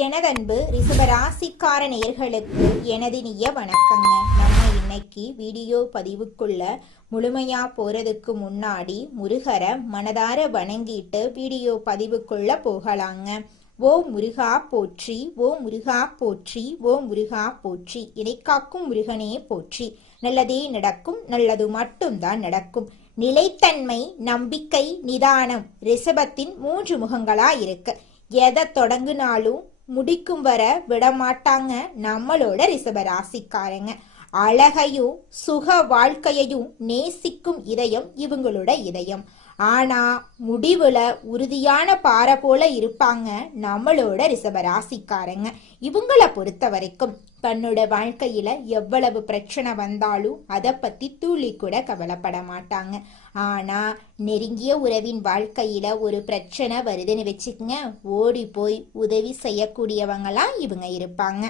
எனதன்பு ரிஷபராசிக்கார நேயர்களுக்கு எனது இனிய வணக்கங்க. நம்ம இன்னைக்கு வீடியோ பதிவுக்குள்ள முழுமையா போறதுக்கு முன்னாடி முருகரை மனதார வணங்கிட்டு வீடியோ பதிவுக்குள்ள போகலாங்க. ஓ முருகா போற்றி, ஓ முருகா போற்றி, ஓ முருகா போற்றி, இணைக்காக்கும் முருகனே போற்றி. நல்லதே நடக்கும், நல்லது மட்டும்தான் நடக்கும். நிலைத்தன்மை, நம்பிக்கை, நிதானம் ரிஷபத்தின் 3 முகங்களா இருக்கு. எதை தொடங்குனாலும் முடிக்கும் வர விடமாட்டாங்க நம்மளோட ரிஷபராசிக்காரங்க. அழகையும் சுக வாழ்க்கையையும் நேசிக்கும் இதயம் இவங்களோட இதயம். ஆனா முடிவுல உறுதியான பாறை போல இருப்பாங்க நம்மளோட ரிஷபராசிக்காரங்க. இவங்கள பொறுத்த வரைக்கும் தன்னோட வாழ்க்கையில எவ்வளவு பிரச்சனை வந்தாலும் அதை பத்தி துளி கூட கவலைப்பட மாட்டாங்க. ஆனா நெருங்கிய உறவின் வாழ்க்கையில ஒரு பிரச்சனை வருதுன்னு வச்சுக்கங்க, ஓடி போய் உதவி செய்யக்கூடியவங்களா இவங்க இருப்பாங்க.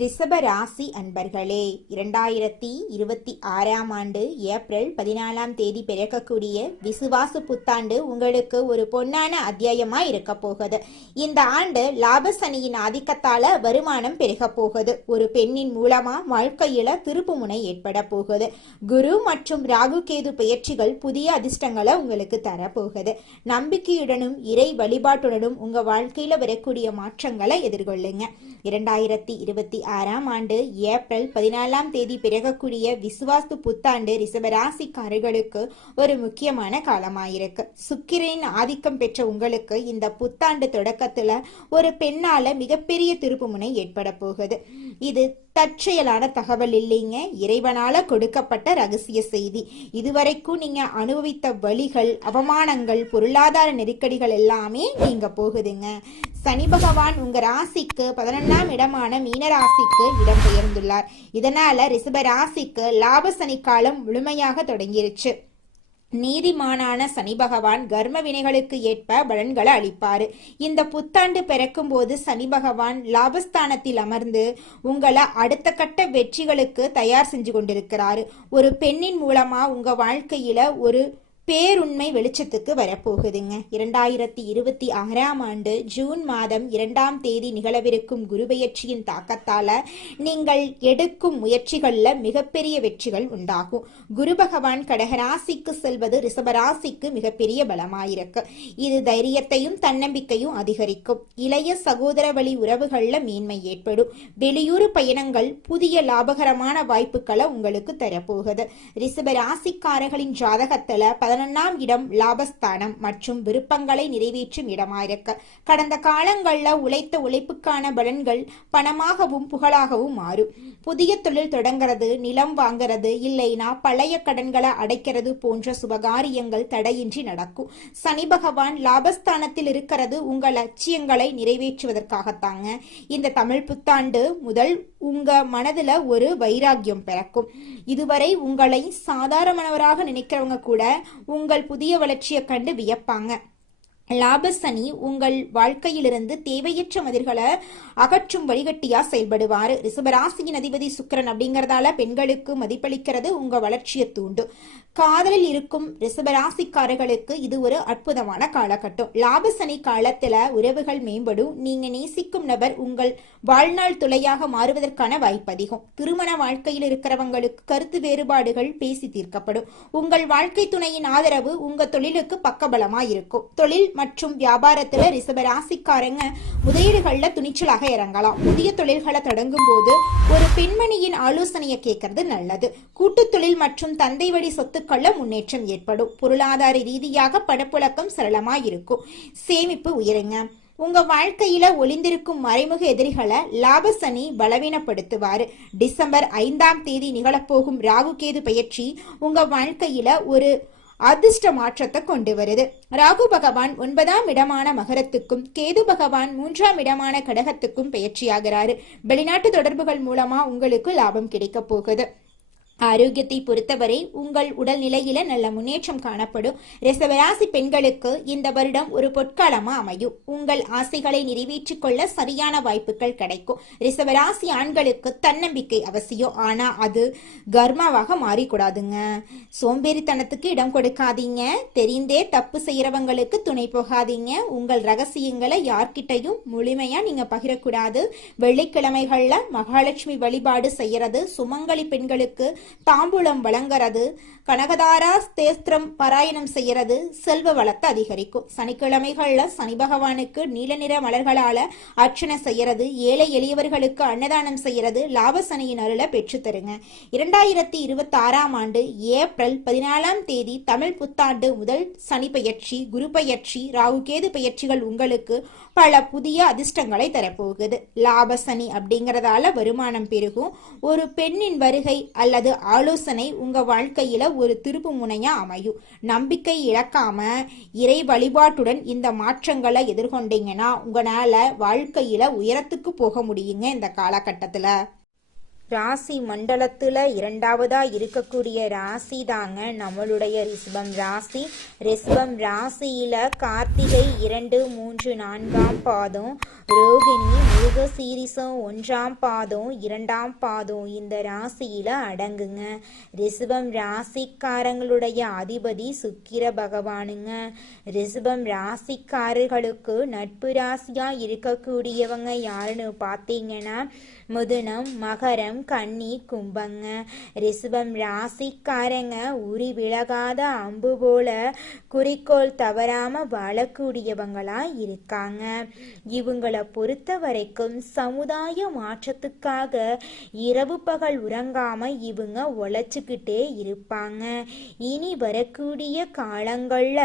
ரிஷப ராசி அன்பர்களே, 2026ஆம் ஆண்டு ஏப்ரல் 14ஆம் தேதி பிறக்கக்கூடிய விசுவாச புத்தாண்டு உங்களுக்கு ஒரு பொன்னான அத்தியாயமா இருக்க போகுது. இந்த ஆண்டு லாபசனியின் ஆதிக்கத்தால வருமானம் பெருக போகுது. ஒரு பெண்ணின் மூலமா வாழ்க்கையில திருப்பு முனை ஏற்பட போகுது. குரு மற்றும் ராகு கேது பெயர்ச்சிகள் புதிய அதிர்ஷ்டங்களை உங்களுக்கு தரப்போகுது. நம்பிக்கையுடனும் இறை வழிபாட்டுடனும் உங்க வாழ்க்கையில வரக்கூடிய மாற்றங்களை எதிர்கொள்ளுங்க. 2026ஆம் ஆண்டு ஏப்ரல் 14ஆம் தேதி பிறக்கக்கூடிய விசுவாச புத்தாண்டு ரிஷபராசிக்காரர்களுக்கு ஒரு முக்கியமான காலமாயிருக்கு. சுக்கிரனின் ஆதிக்கம் பெற்ற உங்களுக்கு இந்த புத்தாண்டு தொடக்கத்துல ஒரு பெண்ணால மிகப்பெரிய திருப்புமுனை ஏற்பட போகுது. இது தற்செயலான தகவல் இல்லைங்க, இறைவனால கொடுக்கப்பட்ட ரகசிய செய்தி. இதுவரைக்கும் நீங்க அனுபவித்த வலிகள், அவமானங்கள், பொருளாதார நெருக்கடிகள் எல்லாமே நீங்க போகுதுங்க. சனி பகவான் உங்க ராசிக்கு 11ஆம் இடமான மீன ராசிக்கு இடம் பெயர்ந்துள்ளார். இதனால ரிஷப ராசிக்கு லாப சனி காலம் முழுமையாக தொடங்கிருச்சு. நீதிமானான சனி பகவான் கர்ம வினைகளுக்கு ஏற்ப பலன்களை அளிப்பாரு. இந்த புத்தாண்டு பிறக்கும் போது சனி பகவான் லாபஸ்தானத்தில் அமர்ந்து உங்களை அடுத்த கட்ட வெற்றிகளுக்கு தயார் செஞ்சு கொண்டிருக்கிறாரு. ஒரு பெண்ணின் மூலமா உங்க வாழ்க்கையில ஒரு பேருண்மை வெளிச்சத்துக்கு வரப்போகுதுங்க. 2026ஆம் ஆண்டு ஜூன் மாதம் 2ஆம் தேதி நிகழவிருக்கும் குருபெயர்ச்சியின் தாக்கத்தால நீங்கள் எடுக்கும் முயற்சிகள்ல மிகப்பெரிய வெற்றிகள் உண்டாகும். குரு பகவான் கடகராசிக்கு செல்வது ரிஷபராசிக்கு மிகப்பெரிய பலமாயிருக்கு. இது தைரியத்தையும் தன்னம்பிக்கையும் அதிகரிக்கும். இளைய சகோதர வழி உறவுகள்ல மேன்மை ஏற்படும். வெளியூர் பயணங்கள் புதிய லாபகரமான வாய்ப்புகளை உங்களுக்கு தரப்போகுது. ரிஷபராசிக்காரர்களின் ஜாதகத்துல 11ஆம் இடம் லாபஸ்தானம் மற்றும் விருப்பங்களை நிறைவேற்றும் இடமாயிருக்கு. கடந்த காலங்கள்ல உழைத்த உழைப்புக்கான பலன்கள் பணமாகவும் புகழாகவும் மாறும். புதிய தொழில் தொடங்கிறது, நிலம் வாங்கிறது, இல்லைனா பழைய கடன்களை அடைக்கிறது போன்ற சுபகாரியங்கள் தடையின்றி நடக்கும். சனி பகவான் லாபஸ்தானத்தில் இருக்கிறது உங்கள் லட்சியங்களை நிறைவேற்றுவதற்காகத்தாங்க. இந்த தமிழ் புத்தாண்டு முதல் உங்க மனதுல ஒரு வைராக்கியம் பிறக்கும். இதுவரை உங்களை சாதாரணமானவராக நினைக்கிறவங்க கூட உங்கள் புதிய வளர்ச்சியை கண்டு வியப்பாங்க. லாபசனி உங்கள் வாழ்க்கையிலிருந்து தேவையற்ற மதில்களை அகற்றும் வழிகட்டியா செயல்படுவாரு. ரிஷபராசியின் அதிபதி சுக்கிரன் அப்படிங்கறதால பெண்களுக்கு மதிப்பளிக்கிறது உங்க வளர்ச்சியை தூண்டும். காதலில் இருக்கும் ரிஷபராசிக்காரர்களுக்கு இது ஒரு அற்புதமான காலகட்டம். லாபசனி காலத்துல உறவுகள் மேம்படும். நீங்க நேசிக்கும் நபர் உங்கள் வாழ்நாள் துளையாக மாறுவதற்கான வாய்ப்பு அதிகம். திருமண வாழ்க்கையில் இருக்கிறவங்களுக்கு கருத்து வேறுபாடுகள் பேசி தீர்க்கப்படும். உங்கள் வாழ்க்கை துணையின் ஆதரவு உங்க தொழிலுக்கு பக்கபலமா இருக்கும். தொழில் மற்றும் வியாபாரத்துல ரிஷபராசிக்காரங்க முதலீடுகள்ல துணிச்சலாக இறங்கலாம். புதிய தொழில்களை தொடங்கும் போது ஒரு பெண்மணியின் ஆலோசனையை கேட்கறது நல்லது. கூட்டு தொழில் மற்றும் தந்தை வழி சொத்துக்கள்ல முன்னேற்றம் ஏற்படும். பொருளாதார ரீதியாக பணப்புழக்கம் சரளமா இருக்கும். சேமிப்பு உயருங்க. உங்க வாழ்க்கையில ஒளிந்திருக்கும் மறைமுக எதிரிகளை லாபசனி பலவீனப்படுத்துவாரு. டிசம்பர் 5ஆம் தேதி நிகழப்போகும் ராகு கேது பெயர்ச்சி உங்க வாழ்க்கையில ஒரு அதிர்ஷ்ட மாற்றத்தை கொண்டு வருது. ராகு பகவான் 9ஆம் இடமான மகரத்துக்கும் கேது பகவான் 3ஆம் இடமான கடகத்துக்கும் பெயர்ச்சியாகிறாரு. வெளிநாட்டு தொடர்புகள் மூலமா உங்களுக்கு லாபம் கிடைக்க போகுது. ஆரோக்கியத்தை பொறுத்தவரை உங்கள் உடல்நிலையில நல்ல முன்னேற்றம் காணப்படும். ரிஷபராசி பெண்களுக்கு இந்த வருடம் ஒரு பொற்காலமா அமையும். உங்கள் ஆசைகளை நிறைவேற்றிக் கொள்ள சரியான வாய்ப்புகள் கிடைக்கும். ரிஷபராசி ஆண்களுக்கு தன்னம்பிக்கை அவசியம், ஆனா அது கர்மாவாக மாறிக்கூடாதுங்க. சோம்பேறித்தனத்துக்கு இடம் கொடுக்காதீங்க. தெரிந்தே தப்பு செய்யறவங்களுக்கு துணை போகாதீங்க. உங்கள் ரகசியங்களை யார்கிட்டையும் முழுமையா நீங்க பகிரக்கூடாது. வெள்ளிக்கிழமைகள்ல மகாலட்சுமி வழிபாடு செய்யறது, சுமங்கலி பெண்களுக்கு தாம்பூலம் வழங்குறது, கனகதாரா ஸ்தோத்திரம் பாராயணம் செய்யறது செல்வ வளத்தை அதிகரிக்கும். சனிக்கிழமைகள்ல சனி பகவானுக்கு நீல நிற மலர்களால அர்ச்சனை செய்யறது, ஏழை எளியவர்களுக்கு அன்னதானம் செய்யறது லாப சனியின் அருளை பெற்று தருங்க. 2026ஆம் ஆண்டு ஏப்ரல் 14ஆம் தேதி தமிழ் புத்தாண்டு முதல் சனி பெயர்ச்சி, குரு பெயர்ச்சி, ராகு கேது பெயர்ச்சிகள் உங்களுக்கு பல புதிய அதிர்ஷ்டங்களை தரப்போகுது. லாப சனி அப்படிங்கறதால வருமானம் பெருகும். ஒரு பெண்ணின் வருகை அல்லது ஆலோசனை உங்க வாழ்க்கையில ஒரு திருப்பு முனையா அமையும். நம்பிக்கை இழக்காம இறை வழிபாட்டுடன் இந்த மாற்றங்களை எதிர்கொண்டீங்கன்னா உங்களால வாழ்க்கையில உயரத்துக்கு போக முடியுங்க. இந்த காலகட்டத்துல ராசி மண்டலத்துல இரண்டாவதா இருக்கக்கூடிய ராசி தாங்க நம்மளுடைய ரிஷபம் ராசி. ரிஷபம் ராசியில கார்த்திகை 2, 3, 4ஆம் பாதம், ரோகிணி மிருகசீரிசம் 1ஆம் பாதம், 2ஆம் பாதம் இந்த ராசியில அடங்குங்க. ரிஷபம் ராசிக்காரங்களுடைய அதிபதி சுக்கிர பகவானுங்க. ரிஷபம் ராசிக்காரர்களுக்கு நட்பு ராசியா இருக்கக்கூடியவங்க யாருன்னு பார்த்தீங்கன்னா மிதுனம், மகரம், கன்னி, கும்பங்க. ரிஷபம் ராசிக்காரங்க உரி விலகாத அம்பு போல குறிக்கோள் தவறாம வாழக்கூடியவங்களா இருக்காங்க. இவங்களை பொறுத்த வரைக்கும் சமுதாய மாற்றத்துக்காக இரவு பகல் உறங்காம இவங்க உழைச்சுக்கிட்டே இருப்பாங்க. இனி வரக்கூடிய காலங்கள்ல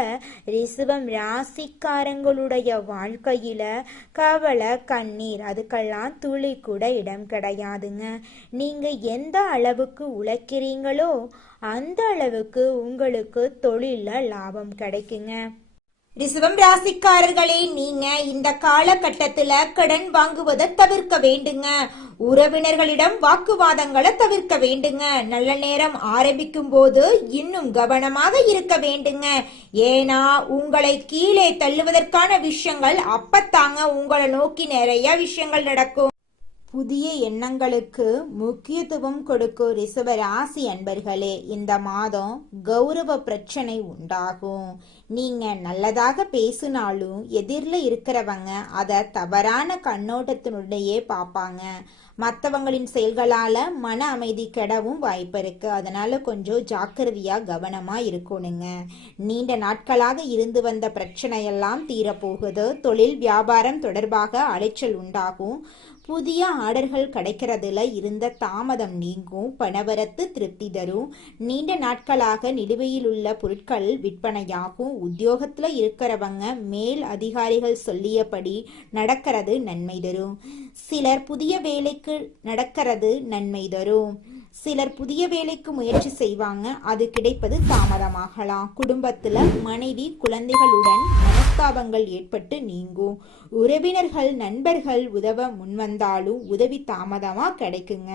ரிஷபம் ராசிக்காரங்களுடைய வாழ்க்கையில கவலை, கண்ணீர் அதுக்கெல்லாம் துளி கூட இடம் கிடையாதுங்க. நீங்க எந்த அளவுக்கு உழைக்கிறீங்களோ அந்த அளவுக்கு உங்களுக்கு தொழில லாபம் கிடைக்குங்க. ரிஷபம் ராசிக்காரர்களே, நீங்க இந்த காலகட்டத்துல கடன் வாங்குவதை தவிர்க்க வேண்டுங்க. உறவினர்களிடம் வாக்குவாதங்களை தவிர்க்க வேண்டுங்க. நல்ல நேரம் ஆரம்பிக்கும் போது இன்னும் கவனமாக இருக்க வேண்டுங்க. ஏன்னா உங்களை கீழே தள்ளுவதற்கான விஷயங்கள் அப்பத்தாங்க உங்களை நோக்கி நிறைய விஷயங்கள் நடக்கும். புதிய எண்ணங்களுக்கு முக்கியத்துவம் கொடுக்கும் ரிஷப ராசி அன்பர்களே, இந்த மாதம் கௌரவ பிரச்சனை உண்டாகும். நீங்க நல்லதாக பேசினாலும் எதிரில் இருக்கிறவங்க அதை தவறான கண்ணோட்டத்தினுடையே பார்ப்பாங்க. மற்றவங்களின் செயல்களால மன அமைதி கெடவும் வாய்ப்பு இருக்கு. அதனால கொஞ்சம் ஜாக்கிரதையா கவனமா இருக்கணுங்க. நீண்ட நாட்களாக இருந்து வந்த பிரச்சனையெல்லாம் தீரப்போகுது. தொழில் வியாபாரம் தொடர்பாக அலைச்சல் உண்டாகும். புதிய ஆர்டர்கள் கிடைக்கிறதுல இருந்த தாமதம் நீங்கும். பணவரத்து திருப்தி தரும். நீண்ட நாட்களாக நிலுவையில் உள்ள பொருட்கள் விற்பனையாகும். உத்தியோகத்துல இருக்கிறவங்க மேல் அதிகாரிகள் சொல்லியபடி நடக்கிறது நன்மை தரும். சிலர் புதிய வேலைக்கு நடக்கிறது நன்மை தரும். சிலர் புதிய வேலைக்கு முயற்சி செய்வாங்க, அது கிடைப்பது தாமதமாகலாம். குடும்பத்துல மனைவி குழந்தைகளுடன் மனஸ்தாபங்கள் ஏற்பட்டு நீங்கும். உறவினர்கள் நண்பர்கள் உதவ முன்வந்தாலும் உதவி தாமதமா கிடைக்குங்க.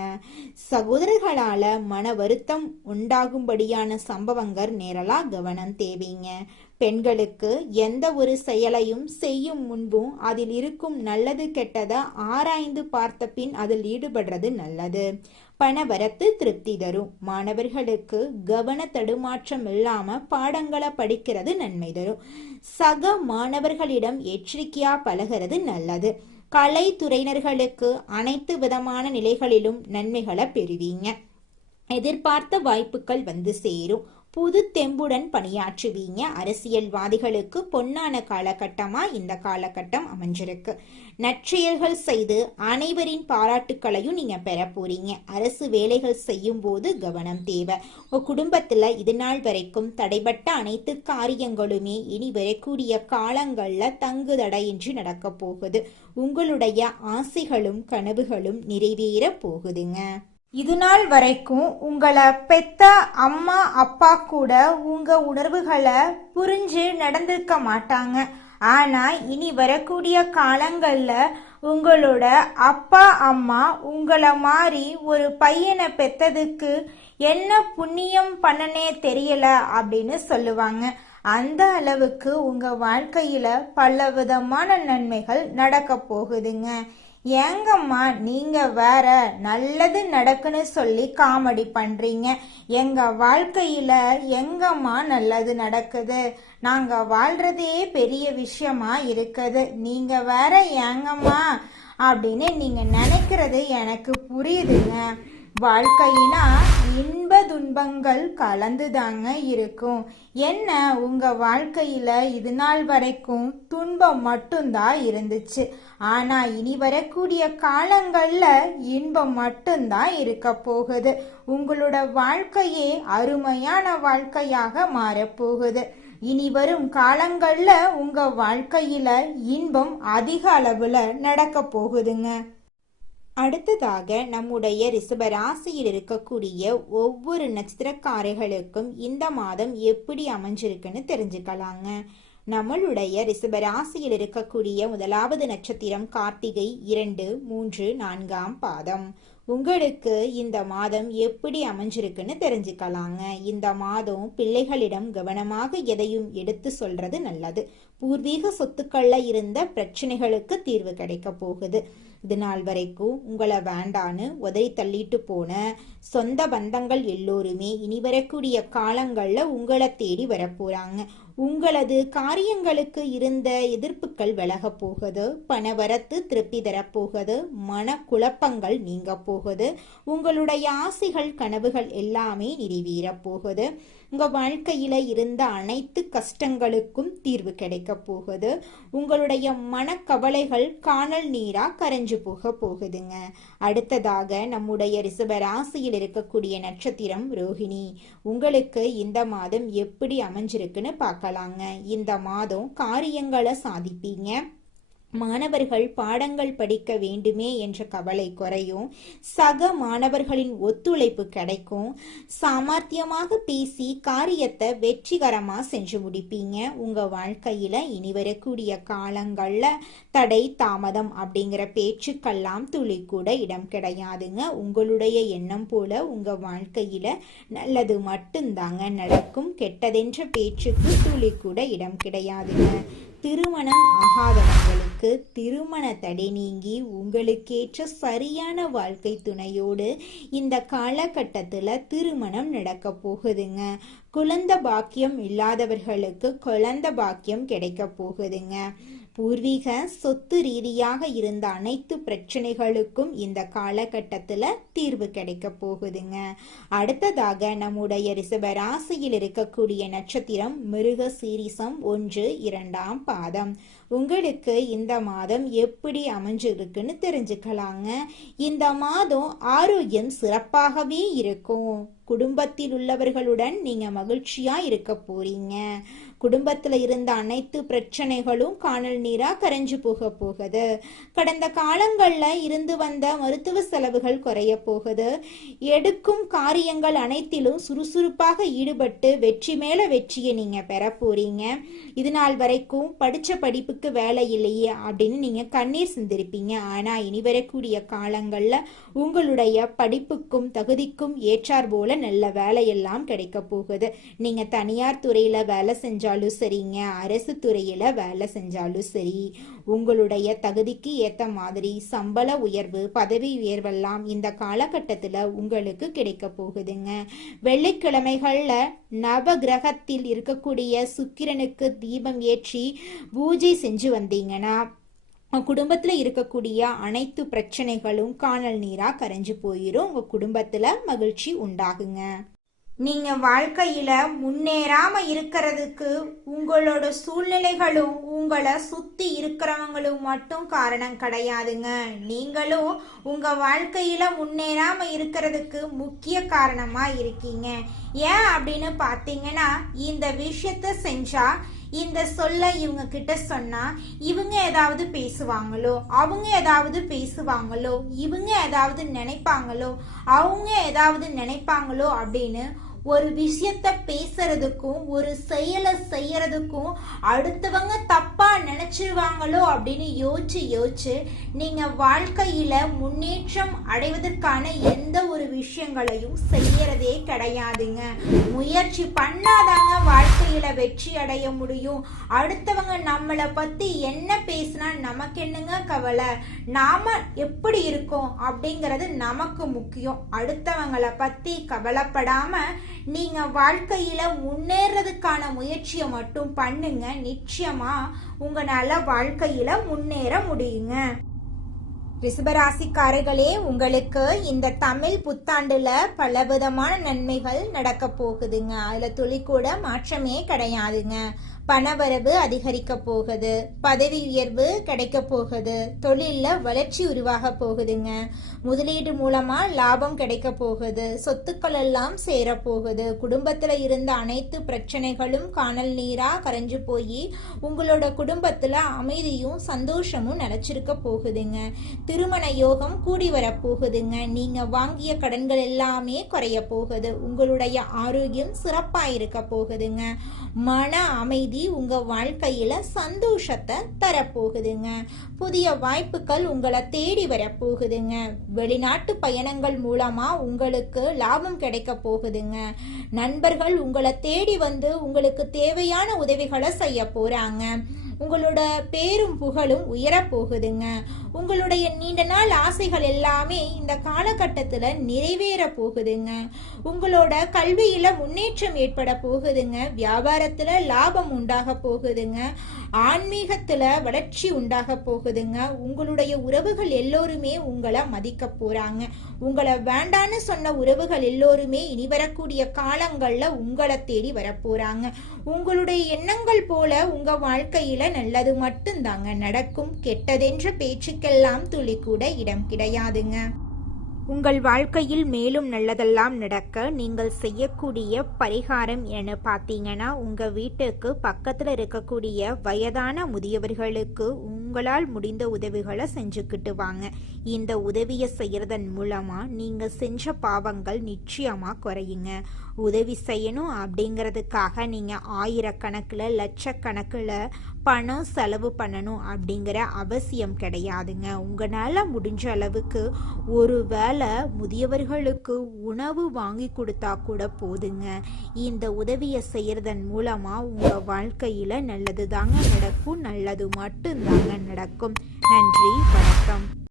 சகோதரர்களால மன வருத்தம் உண்டாகும்படியான சம்பவங்கள் நேரலா கவனம் தேவைங்க. பெண்களுக்கு எந்த ஒரு செயலையும் செய்யும் முன்பும் அதில் இருக்கும் நல்லது கெட்டதை ஆராய்ந்து பார்த்த பின் அதில் ஈடுபடுறது நல்லது. பணவரத்து திருப்தி தரும். மாணவர்களுக்கு கவன தடுமாற்றம் இல்லாம பாடங்களை படிக்கிறது நன்மை தரும். சக மாணவர்களிடம் எச்சரிக்கையா பழகிறது நல்லது. கலைத்துறையினர்களுக்கு அனைத்து விதமான நிலைகளிலும் நன்மைகளை பெறுவீங்க. எதிர்பார்த்த வாய்ப்புகள் வந்து சேரும். புது தெம்புடன் பணியாற்றுவீங்க. அரசியல்வாதிகளுக்கு பொன்னான காலகட்டமா இந்த காலகட்டம் அமைஞ்சிருக்கு. நற்செயல்கள் செய்து அனைவரின் பாராட்டுக்களையும் நீங்க பெற போறீங்க. அரசு வேலைகள் செய்யும் போது கவனம் தேவை. உங்க குடும்பத்துல இது நாள் வரைக்கும் தடைபட்ட அனைத்து காரியங்களுமே இனி வரக்கூடிய காலங்கள்ல தங்கு தடையின்றி நடக்க போகுது. உங்களுடைய ஆசைகளும் கனவுகளும் நிறைவேற போகுதுங்க. இது நாள் வரைக்கும் உங்களை பெத்த அம்மா அப்பா கூட உங்க உணர்வுகளை புரிஞ்சு நடந்திருக்க மாட்டாங்க. ஆனா இனி வரக்கூடிய காலங்கள்ல உங்களோட அப்பா அம்மா உங்களை மாதிரி ஒரு பையனை பெத்ததுக்கு என்ன புண்ணியம் பண்ணனே தெரியல அப்படின்னு சொல்லுவாங்க. அந்த அளவுக்கு உங்க வாழ்க்கையில பல விதமான நன்மைகள் நடக்க போகுதுங்க. ஏங்கம்மா நீங்க வேற நல்லது நடக்குன்னு சொல்லி காமெடி பண்றீங்க. எங்க வாழ்க்கையில எங்கம்மா நல்லது நடக்குது? நாங்க வாழ்றதே பெரிய விஷயமா இருக்குது. நீங்க வேற ஏங்கம்மா அப்படின்னு நீங்க நினைக்கிறது எனக்கு புரியுதுங்க. வாழ்க்கையினா இன்ப துன்பங்கள் கலந்துதாங்க இருக்கும். என்ன உங்க வாழ்க்கையில இது நாள் வரைக்கும் துன்பம் மட்டும்தான் இருந்துச்சு. ஆனா இனி வரக்கூடிய காலங்கள்ல இன்பம் மட்டும்தான் இருக்க போகுது. உங்களோட வாழ்க்கையே அருமையான வாழ்க்கையாக மாறப்போகுது. இனி வரும் காலங்கள்ல உங்க வாழ்க்கையில இன்பம் அதிக அளவுல நடக்க போகுதுங்க. அடுத்ததாக நம்முடைய ரிஷப ராசியில் இருக்கக்கூடிய ஒவ்வொரு நட்சத்திரக்காரர்களுக்கும் இந்த மாதம் எப்படி அமைஞ்சிருக்குன்னு தெரிஞ்சுக்கலாங்க. நம்மளுடைய ரிஷப ராசியில் இருக்கக்கூடிய முதலாவது நட்சத்திரம் கார்த்திகை 2, 3, 4ஆம் பாதம். உங்களுக்கு இந்த மாதம் எப்படி அமைஞ்சிருக்குன்னு தெரிஞ்சுக்கலாங்க. இந்த மாதம் பிள்ளைகளிடம் கவனமாக எதையும் எடுத்து சொல்றது நல்லது. பூர்வீக சொத்துக்கள்ல இருந்த பிரச்சனைகளுக்கு தீர்வு கிடைக்க போகுது. இது நாள் வரைக்கும் உங்களை வேண்டான்னு உதறி தள்ளிட்டு போன சொந்த பந்தங்கள் எல்லோருமே இனி வரக்கூடிய காலங்கள்ல உங்களை தேடி வரப்போறாங்க. உங்களது காரியங்களுக்கு இருந்த எதிர்ப்புகள் விலக போகுது. பணவரத்து திருப்தி தரப்போகுது. மன குழப்பங்கள் நீங்க போகுது. உங்களுடைய ஆசைகள் கனவுகள் எல்லாமே நிறைவேற போகுது. உங்க வாழ்க்கையில இருந்த அனைத்து கஷ்டங்களுக்கும் தீர்வு கிடைக்க போகுது. உங்களுடைய மனக்கவலைகள் காணல் நீரா கரைஞ்சு போக போகுதுங்க. அடுத்ததாக நம்முடைய ரிஷப ராசியில் இருக்கக்கூடிய நட்சத்திரம் ரோஹிணி. உங்களுக்கு இந்த மாதம் எப்படி அமைஞ்சிருக்குன்னு பார்க்கலாங்க. இந்த மாதம் காரியங்களை சாதிப்பீங்க. மாணவர்கள் பாடங்கள் படிக்க வேண்டுமே என்ற கவலை குறையும். சக மாணவர்களின் ஒத்துழைப்பு கிடைக்கும். சாமர்த்தியமாக பேசி காரியத்தை வெற்றிகரமா செஞ்சு முடிப்பீங்க. உங்க வாழ்க்கையில இனி வரக்கூடிய காலங்கள்ல தடை தாமதம் அப்படிங்கிற பேச்சுக்கெல்லாம் துளி கூட இடம் கிடையாதுங்க. உங்களுடைய எண்ணம் போல உங்க வாழ்க்கையில நல்லது மட்டும்தாங்க நடக்கும். கெட்டதென்ற பேச்சுக்கு துளி கூட இடம் கிடையாதுங்க. திருமணம் ஆகாதவங்களுக்கு திருமண தடை நீங்கி உங்களுக்கேற்ற சரியான வாழ்க்கை துணையோடு இந்த காலகட்டத்தில் திருமணம் நடக்க போகுதுங்க. குழந்தை பாக்கியம் இல்லாதவர்களுக்கு குழந்தை பாக்கியம் கிடைக்க போகுதுங்க. பூர்வீக சொத்து ரீதியாக இருந்த அனைத்து பிரச்சனைகளுக்கும் இந்த காலகட்டத்தில் தீர்வு கிடைக்க போகுதுங்க. அடுத்ததாக நம்முடைய ரிஷப ராசியில் இருக்கக்கூடிய நட்சத்திரம் மிருக சீரிசம் 1, 2ஆம் பாதம். உங்களுக்கு இந்த மாதம் எப்படி அமைஞ்சிருக்குன்னு தெரிஞ்சுக்கலாங்க. இந்த மாதம் ஆரோக்கியம் சிறப்பாகவே இருக்கும். குடும்பத்தில் உள்ளவர்களுடன் நீங்க மகிழ்ச்சியா இருக்க போறீங்க. குடும்பத்துல இருந்த அனைத்து பிரச்சனைகளும் காணல் நீரா கரைஞ்சு போகுது. கடந்த காலங்கள்ல இருந்து வந்த மருத்துவ செலவுகள் குறைய போகுது. எடுக்கும் காரியங்கள் அனைத்திலும் சுறுசுறுப்பாக ஈடுபட்டு வெற்றி மேல வெற்றியை நீங்க பெற போறீங்க. இது நாள் வரைக்கும் படிச்ச படிப்புக்கு வேலை இல்லையே அப்படின்னு நீங்க கண்ணீர் சிந்திருப்பீங்க. ஆனா இனி வரக்கூடிய காலங்கள்ல உங்களுடைய படிப்புக்கும் தகுதிக்கும் ஏற்றார் போல நல்ல வேலையெல்லாம் கிடைக்க போகுது. நீங்க தனியார் துறையில வேலை செஞ்சாலும் சரிங்க, அரசு துறையில வேலை செஞ்சாலும் சரி, உங்களுடைய தகுதிக்கு ஏத்த மாதிரி சம்பள உயர்வு பதவி உயர்வெல்லாம் இந்த காலகட்டத்துல உங்களுக்கு கிடைக்க போகுதுங்க. வெள்ளிக்கிழமைகள்ல நவ கிரகத்தில் இருக்கக்கூடிய சுக்கிரனுக்கு தீபம் ஏற்றி பூஜை செஞ்சு வந்தீங்கன்னா குடும்பத்துல இருக்கக்கூடிய அனைத்து பிரச்சனைகளும் காணல் நீரா கரைஞ்சு போயிரும். உங்க குடும்பத்துல மகிழ்ச்சி உண்டாகுங்க. நீங்க வாழ்க்கையில முன்னேறாம இருக்கிறதுக்கு உங்களோட சூழ்நிலைகளும் உங்களை சுத்தி இருக்கிறவங்களும் மட்டும் காரணம் கிடையாதுங்க. நீங்களும் உங்க வாழ்க்கையில முன்னேறாம இருக்கிறதுக்கு முக்கிய காரணமா இருக்கீங்க. ஏன் அப்படின்னு பார்த்தீங்கன்னா, இந்த விஷயத்த செஞ்சா இந்த சொல்ல இவங்க கிட்ட சொன்னா இவங்க ஏதாவது பேசுவாங்களோ, அவங்க ஏதாவது பேசுவாங்களோ, இவங்க ஏதாவது நினைப்பாங்களோ, அவங்க ஏதாவது நினைப்பாங்களோ அப்படின்னு ஒரு விஷயத்த பேசுறதுக்கும் ஒரு செயலை செய்யறதுக்கும் அடுத்தவங்க தப்பா நினைச்சிருவாங்களோ அப்படின்னு யோசிச்சு நீங்க வாழ்க்கையில முன்னேற்றம் அடைவதற்கான எந்த ஒரு விஷயங்களையும் செய்யறதே கிடையாதுங்க. முயற்சி பண்ணாதாங்க வாழ்க்கையில வெற்றி அடைய முடியும். அடுத்தவங்க நம்மளை பத்தி என்ன பேசினா நமக்கு என்னங்க கவலை, நாம எப்படி இருக்கோம் அப்படிங்கிறது நமக்கு முக்கியம். அடுத்தவங்களை பத்தி கவலைப்படாம நீங்க வாழ்க்கையில முன்னேறதுக்கான முயற்சியை மட்டும் பண்ணுங்க. நிச்சயமா உங்களால வாழ்க்கையில முன்னேற முடியுங்க. ரிஷபராசிக்காரர்களே, உங்களுக்கு இந்த தமிழ் புத்தாண்டுல பலவிதமான நன்மைகள் நடக்க போகுதுங்க. அதுல துளி கூட மாற்றமே கிடையாதுங்க. பணவரவு அதிகரிக்க போகுது, பதவி உயர்வு கிடைக்க போகுது, தொழில்ல வளர்ச்சி உருவாக போகுதுங்க. முதலீடு மூலமா லாபம் கிடைக்க போகுது, சொத்துக்கள் எல்லாம் சேர போகுது. குடும்பத்துல இருந்த அனைத்து பிரச்சனைகளும் காணல் நீரா கரைஞ்சு போய் உங்களோட குடும்பத்துல அமைதியும் சந்தோஷமும் நிலைச்சிருக்க போகுதுங்க. திருமண யோகம் கூடி வர போகுதுங்க. நீங்க வாங்கிய கடன்கள் எல்லாமே குறைய போகுது. உங்களுடைய ஆரோக்கியம் சிறப்பா இருக்க போகுதுங்க. மன அமைதி உங்க வாழ்க்கையில சந்தோஷத்தை தரப்போகுதுங்க. புதிய வாய்ப்புகள் உங்களை தேடி வர போகுதுங்க. வெளிநாட்டு பயணங்கள் மூலமா உங்களுக்கு லாபம் கிடைக்க போகுதுங்க. நண்பர்கள் உங்களை தேடி வந்து உங்களுக்கு தேவையான உதவிகளை செய்ய போறாங்க. உங்களோட பேரும் புகழும் உயரப்போகுதுங்க. உங்களுடைய நீண்ட நாள் ஆசைகள் எல்லாமே இந்த காலகட்டத்தில் நிறைவேற போகுதுங்க. உங்களோட கல்வியில முன்னேற்றம் ஏற்பட போகுதுங்க. வியாபாரத்துல லாபம் உண்டாக போகுதுங்க. ஆன்மீகத்துல வளர்ச்சி உண்டாக போகுதுங்க. உங்களுடைய உறவுகள் எல்லோருமே உங்களை மதிக்க போறாங்க. உங்களை வேண்டான்னு சொன்ன உறவுகள் எல்லோருமே இனி வரக்கூடிய காலங்கள்ல உங்களை தேடி வரப்போறாங்க. உங்களுடைய எண்ணங்கள் போல உங்க வாழ்க்கையில நல்லது மட்டும்தாங்க நடக்கும். கெட்டதென்ற பேச்சுக்கெல்லாம் துளி கூட இடம் கிடையாதுங்க. உங்கள் வாழ்க்கையில் மேலும் நல்லதெல்லாம் நடக்க நீங்கள் செய்யக்கூடிய பரிகாரம் என பார்த்தீங்கன்னா, உங்கள் வீட்டுக்கு பக்கத்தில் இருக்கக்கூடிய வயதான முதியவர்களுக்கு உங்களால் முடிந்த உதவிகளை செஞ்சுக்கிட்டு வாங்க. இந்த உதவியை செய்கிறதன் மூலமாக நீங்கள் செஞ்ச பாவங்கள் நிச்சயமாக குறையுங்க. உதவி செய்யணும் அப்படிங்கிறதுக்காக நீங்கள் ஆயிரக்கணக்கில் லட்சக்கணக்கில் பணம் செலவு பண்ணணும் அப்படிங்கிற அவசியம் கிடையாதுங்க. உங்களால் முடிஞ்ச அளவுக்கு ஒரு வேளை முதியவர்களுக்கு உணவு வாங்கி கொடுத்தா கூட போதுங்க. இந்த உதவியை செய்கிறதன் மூலமாக உங்கள் வாழ்க்கையில் நல்லது தாங்க நடக்கும். நல்லது மட்டும்தாங்க நடக்கும். நன்றி, வணக்கம்.